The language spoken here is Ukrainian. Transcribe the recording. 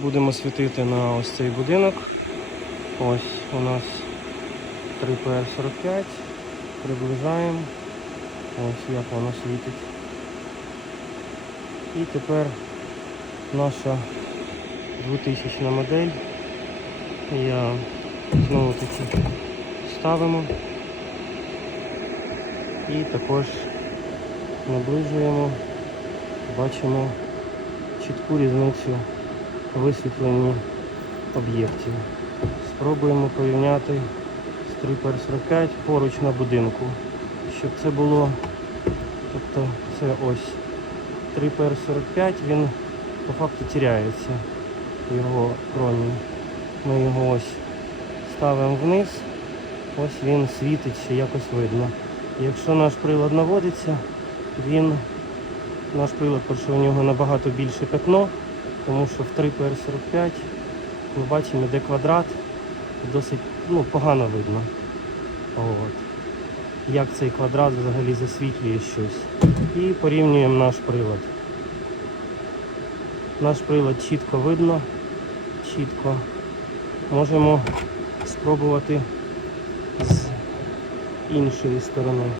Будемо світити на ось цей будинок. Ось у нас 3PR45. Приближаємо. Ось як воно світить. І тепер наша 2000 модель. Я знову таки ставимо. І також наближуємо, бачимо чітку різницю у висвітленні об'єктів. Спробуємо порівняти з 3PR45 поруч на будинку, щоб це було, тобто це ось 3PR45, він по факту тіряється, його промінь. Ми його ось ставимо вниз, ось він світиться, якось видно. Якщо наш прилад наводиться, він, наш прилад, що у нього набагато більше пятно, тому що в 3PR45 ми бачимо, де квадрат, досить ну, погано видно. От. Як цей квадрат взагалі засвітлює щось. І порівнюємо наш прилад. Наш прилад чітко видно, чітко. Можемо спробувати з іншої сторони.